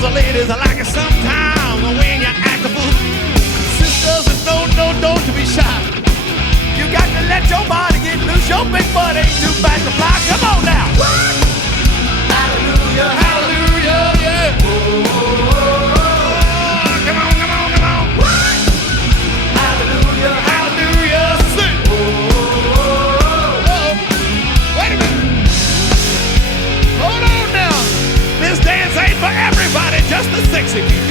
Cause the ladies like it sometimes when you act a fool. Sisters, don't to be shy. You got to let your body get loose. Your big butt ain't too bad to fly. Come on now. What? Hallelujah, hallelujah, yeah. Come on, come on, come on. What? Hallelujah, hallelujah, sing. Wait a minute. Hold on now. This dance ain't for everybody, just the sexy people.